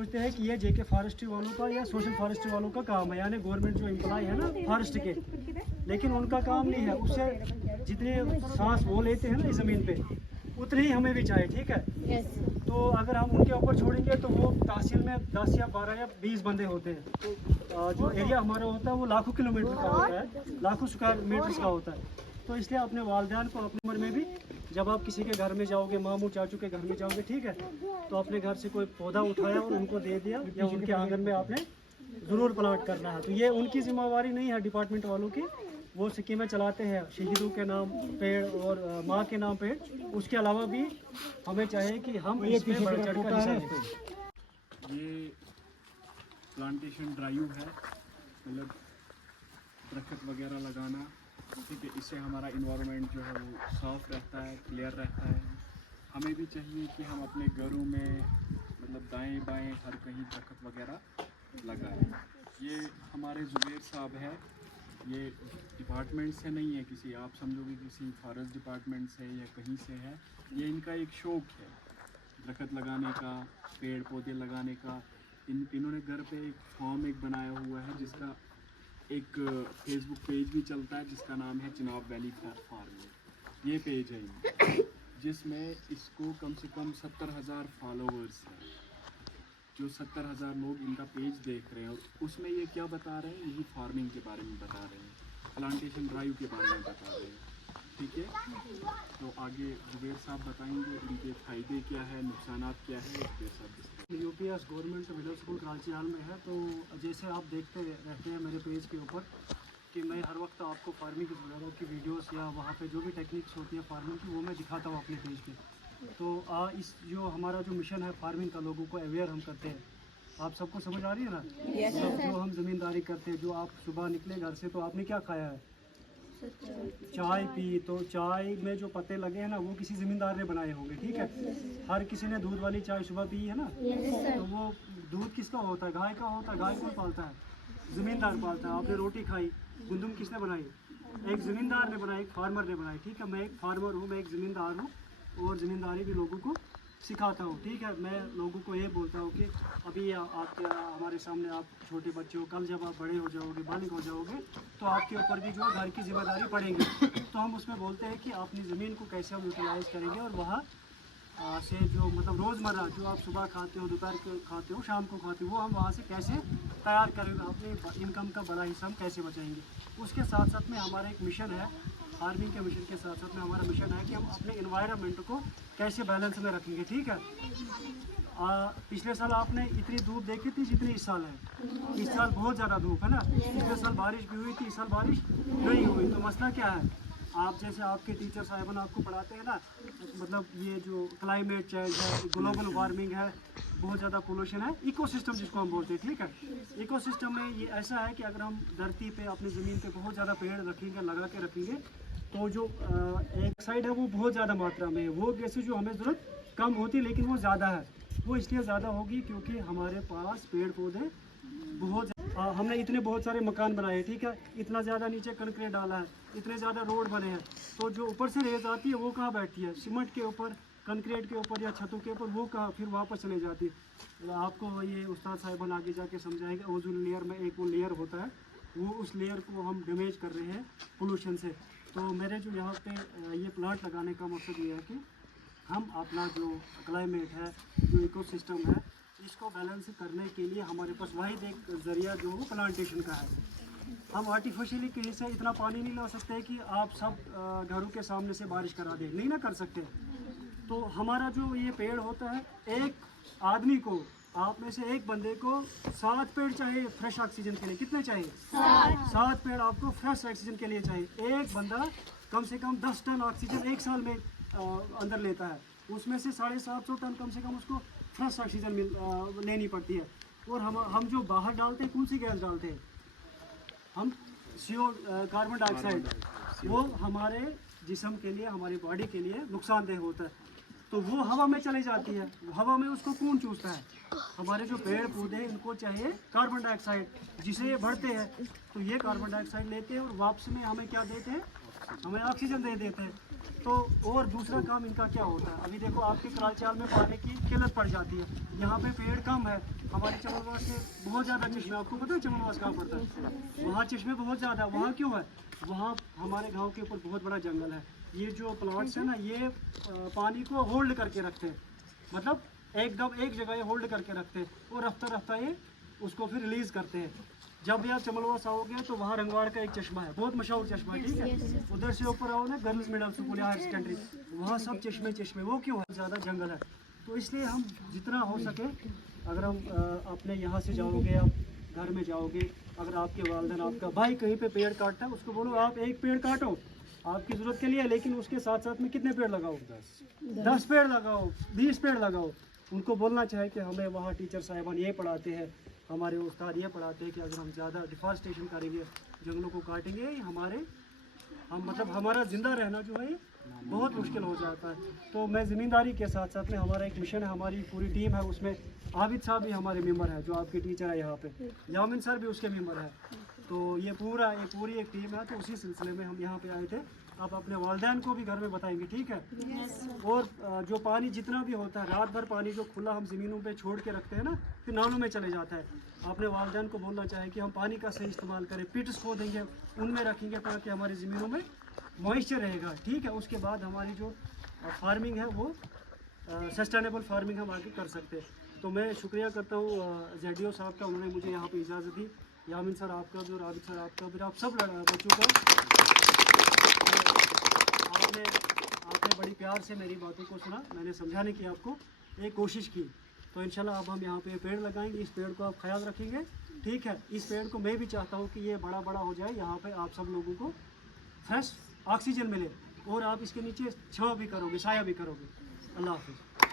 सोचते हैं कि ये जेके फॉरेस्ट्री वालों का या सोशल फॉरेस्ट्री वालों का काम है, यानी गवर्नमेंट जो एम्प्लॉय है ना फॉरेस्ट के, लेकिन उनका काम नहीं है। उससे जितने सांस वो लेते हैं ना इस ज़मीन पे, उतने ही हमें भी चाहिए, ठीक है। तो अगर हम उनके ऊपर छोड़ेंगे तो वो तहसील में 10 या 12 या 20 बंदे होते हैं। तो जो एरिया हमारा होता है वो लाखों किलोमीटर का होता है, लाखों स्क्वायर मीटर्स का होता है। तो इसलिए अपने वालिदैन को अपनी उम्र में भी, जब आप किसी के घर में जाओगे, मामू चाचू के घर में जाओगे, ठीक है, तो अपने घर से कोई पौधा उठाया और उनको दे दिया, या उनके आंगन में आपने ज़रूर प्लांट करना है। तो ये उनकी जिम्मेवारी नहीं है डिपार्टमेंट वालों की, वो स्कीमें चलाते हैं शहीदों के नाम पेड़ और माँ के नाम पेड़। उसके अलावा भी हमें चाहिए कि हम इसमें बढ़ चढ़ कर हिस्सा लें। ये प्लांटेशन ड्राइव है, मतलब दरख्त वगैरह लगाना, ठीक है। इससे हमारा इन्वायरमेंट जो है वो साफ़ रहता है, क्लियर रहता है। हमें भी चाहिए कि हम अपने घरों में मतलब दाएं बाएं हर कहीं दरख्त वगैरह लगाएं। ये हमारे ज़ुबैर साहब है, ये डिपार्टमेंट से नहीं है किसी, आप समझोगे किसी फॉरेस्ट डिपार्टमेंट से या कहीं से है। ये इनका एक शौक़ है दरख्त लगाने का, पेड़ पौधे लगाने का। इन्होंने घर पे एक फॉर्म एक बनाया हुआ है, जिसका एक फेसबुक पेज भी चलता है जिसका नाम है चिनाब वैली फार्मिंग। ये पेज है इनका, जिसमें इसको कम से कम 70,000 फॉलोवर्स हैं, जो 70,000 लोग इनका पेज देख रहे हैं। और उसमें ये क्या बता रहे हैं, यही फार्मिंग के बारे में बता रहे हैं, प्लांटेशन ड्राइव के बारे में बता रहे हैं, ठीक है। तो आगे जुबैर साहब बताएंगे इनके फ़ायदे क्या है, नुकसान क्या है। जुबैर साहब UPS government middle school Karachi हाल में है। तो जैसे आप देखते रहते हैं मेरे पेज के ऊपर कि मैं हर वक्त आपको फार्मिंग वगैरह की वीडियोस या वहाँ पे जो भी टेक्निक्स होती है फार्मिंग की, वो मैं दिखाता हूँ अपने पेज पे। तो इस जो हमारा जो मिशन है फार्मिंग का, लोगों को अवेयर हम करते हैं। आप सबको समझ आ रही है ना? जो हम ज़मींदारी करते हैं, जो आप सुबह निकले घर से तो आपने क्या खाया है? चाय पी। तो चाय में जो पत्ते लगे हैं ना, वो किसी ज़मींदार ने बनाए होंगे, ठीक है। हर किसी ने दूध वाली चाय सुबह पी है ना, तो वो दूध किसका होता है? गाय का होता है। गाय कौन पालता है? ज़मींदार पालता है। आपने रोटी खाई, गंदम किसने बनाई? एक ज़मींदार ने बनाई, एक फार्मर ने बनाई, ठीक है। मैं एक फार्मर हूँ, मैं एक ज़मींदार हूँ, और ज़मींदारी भी लोगों को सिखाता हूँ, ठीक है। मैं लोगों को ये बोलता हूँ कि अभी आपके हमारे सामने आप छोटे बच्चे हो, कल जब आप बड़े हो जाओगे, बालिग हो जाओगे, तो आपके ऊपर भी जो है घर की जिम्मेदारी पड़ेगी। तो हम उसमें बोलते हैं कि अपनी ज़मीन को कैसे हम यूटिलाइज़ करेंगे, और वहाँ से जो मतलब रोज़मर्रा जो आप सुबह खाते हो, दोपहर को खाते हो, शाम को खाते हो, वो हम वहाँ से कैसे तैयार करेंगे, अपनी इनकम का बड़ा हिस्सा हम कैसे बचाएंगे। उसके साथ साथ में हमारा एक मिशन है, फार्मिंग के मिशन के साथ साथ में हमारा मिशन है कि हम अपने इन्वायरमेंट को कैसे बैलेंस में रखेंगे, ठीक है। पिछले साल आपने इतनी धूप देखी थी जितनी इस साल है। इस साल बहुत ज़्यादा धूप है ना। पिछले साल बारिश भी हुई थी, इस साल बारिश नहीं हुई। तो मसला क्या है? आप जैसे आपके टीचर साहिबान आपको पढ़ाते हैं ना, मतलब ये जो क्लाइमेट चेंज है, ग्लोबल वार्मिंग है, बहुत ज़्यादा पोल्यूशन है, इकोसिस्टम जिसको हम बोलते हैं, ठीक है। इकोसिस्टम में ये ऐसा है कि अगर हम धरती पे अपनी ज़मीन पे बहुत ज़्यादा पेड़ रखेंगे, लगा के रखेंगे, तो जो एक साइड है वो बहुत ज़्यादा मात्रा में है, वो गैसें जो हमें ज़रूरत कम होती है लेकिन वो ज़्यादा है। वो इसलिए ज़्यादा होगी क्योंकि हमारे पास पेड़ पौधे बहुत हमने इतने बहुत सारे मकान बनाए, ठीक है। इतना ज़्यादा नीचे कंक्रीट डाला है, इतने ज़्यादा रोड बने हैं, तो जो ऊपर से रेत आती है वो कहाँ बैठती है? सीमेंट के ऊपर, कंक्रीट के ऊपर या छतों के ऊपर। वो कहाँ फिर वापस चले जाती है। आपको ये उस्ताद साहिबान आगे जाके समझाएंगे। ओजोन लेयर में एक वो लेयर होता है, वो उस लेयर को हम डैमेज कर रहे हैं पोल्यूशन से। तो मेरे जो यहाँ पे ये प्लांट लगाने का मकसद ये है कि हम अपना जो क्लाइमेट है, जो इकोसिस्टम है, इसको बैलेंस करने के लिए हमारे पास वाहिद एक ज़रिया जो वो प्लांटेशन का है। हम आर्टिफिशियली कहीं से इतना पानी नहीं ला सकते कि आप सब घरों के सामने से बारिश करा दें, नहीं ना कर सकते। तो हमारा जो ये पेड़ होता है, एक आदमी को, आप में से एक बंदे को 7 पेड़ चाहिए फ्रेश ऑक्सीजन के लिए। कितने चाहिए? 7 पेड़ आपको फ्रेश ऑक्सीजन के लिए चाहिए। एक बंदा कम से कम 10 टन ऑक्सीजन एक साल में अंदर लेता है, उसमें से 750 टन कम से कम उसको फ्रेश ऑक्सीजन लेनी पड़ती है। और हम जो बाहर डालते हैं, कौन सी गैस डालते हैं हम? Carbon dioxide. वो हमारे जिस्म के लिए, हमारी बॉडी के लिए नुकसानदेह होता है। तो वो हवा में चली जाती है। हवा में उसको कौन चूसता है? हमारे जो पेड़ पौधे, इनको चाहिए कार्बन डाइऑक्साइड, जिसे ये बढ़ते हैं। तो ये कार्बन डाइऑक्साइड लेते हैं और वापस में हमें क्या देते हैं? हमें ऑक्सीजन दे देते हैं। तो और दूसरा काम इनका क्या होता है, अभी देखो आपके कराल चाल में पानी की किल्लत पड़ जाती है, यहाँ पे पेड़ कम है। हमारे चमनवास में बहुत ज़्यादा चश्मे, आपको पता है चमनवास कहाँ पड़ता है, वहाँ चश्मे बहुत ज़्यादा, वहाँ क्यों है, वहाँ हमारे गाँव के ऊपर बहुत बड़ा जंगल है। ये जो प्लांट्स है ना, ये पानी को होल्ड करके रखते हैं, मतलब एकदम एक जगह ये होल्ड करके रखते हैं और रफ्ता रफ्ता ये उसको फिर रिलीज़ करते हैं। जब भी आप चमलवास आओगे तो वहाँ रंगवाड़ का एक चश्मा है, बहुत मशहूर चश्मा है, ठीक है। उधर से ऊपर आओ ना, गर्ल्स मिडिल स्कूल या हायर सेकेंडरी, वहाँ सब चश्मे, वो क्यों है, ज़्यादा जंगल है। तो इसलिए हम जितना हो सके, अगर हम अपने यहाँ से जाओगे, आप घर में जाओगे, अगर आपके वालिदैन, आपका भाई कहीं पे पेड़ काटता है, उसको बोलो आप एक पेड़ काटो आपकी ज़रूरत के लिए, लेकिन उसके साथ साथ में कितने पेड़ लगाओ, 10 पेड़ लगाओ, 20 पेड़ लगाओ। उनको बोलना चाहे कि हमें वहाँ टीचर साहिबान ये पढ़ाते हैं, हमारे उस्ताद ये पढ़ाते हैं कि अगर हम ज़्यादा डिफॉरेस्टेशन करेंगे, जंगलों को काटेंगे, हम मतलब हमारा ज़िंदा रहना जो है ये बहुत मुश्किल हो जाता है। तो मैं ज़मींदारी के साथ साथ में हमारा एक मिशन है, हमारी पूरी टीम है, उसमें आबिद साहब भी हमारे मेंबर है, जो आपके टीचर है यहाँ पे, यामिन सर भी उसके मेंबर है। तो ये पूरी एक टीम है। तो उसी सिलसिले में हम यहाँ पे आए थे। आप अपने वालिदैन को भी घर में बताएंगे, ठीक है। और जो पानी जितना भी होता है, रात भर पानी जो खुला हम ज़मीनों पे छोड़ के रखते हैं ना, फिर नालों में चले जाता है। अपने वालिदैन को बोलना चाहे कि हम पानी का सही इस्तेमाल करें, पिट्स खोदेंगे, उनमें रखेंगे, ताकि हमारी ज़मीनों में मॉइस्चर रहेगा, ठीक है। उसके बाद हमारी जो फार्मिंग है वो सस्टेनेबल फार्मिंग हम आगे कर सकते हैं। तो मैं शुक्रिया करता हूँ ZDO साहब का, उन्होंने मुझे यहाँ पे इजाज़त दी, यामिन सर आपका भी और आबिद सर आपका भी, आप सब बच्चों का। आपने बड़ी प्यार से मेरी बातों को सुना, मैंने समझाने की आपको एक कोशिश की। तो इंशाल्लाह अब हम यहाँ पे पेड़ लगाएंगे, इस पेड़ को आप ख्याल रखेंगे, ठीक है। इस पेड़ को मैं भी चाहता हूँ कि ये बड़ा बड़ा हो जाए, यहाँ पे आप सब लोगों को फ्रेश ऑक्सीजन मिले, और आप इसके नीचे छाँव भी करोगे, साया भी करोगे। अल्लाह हाफिज़।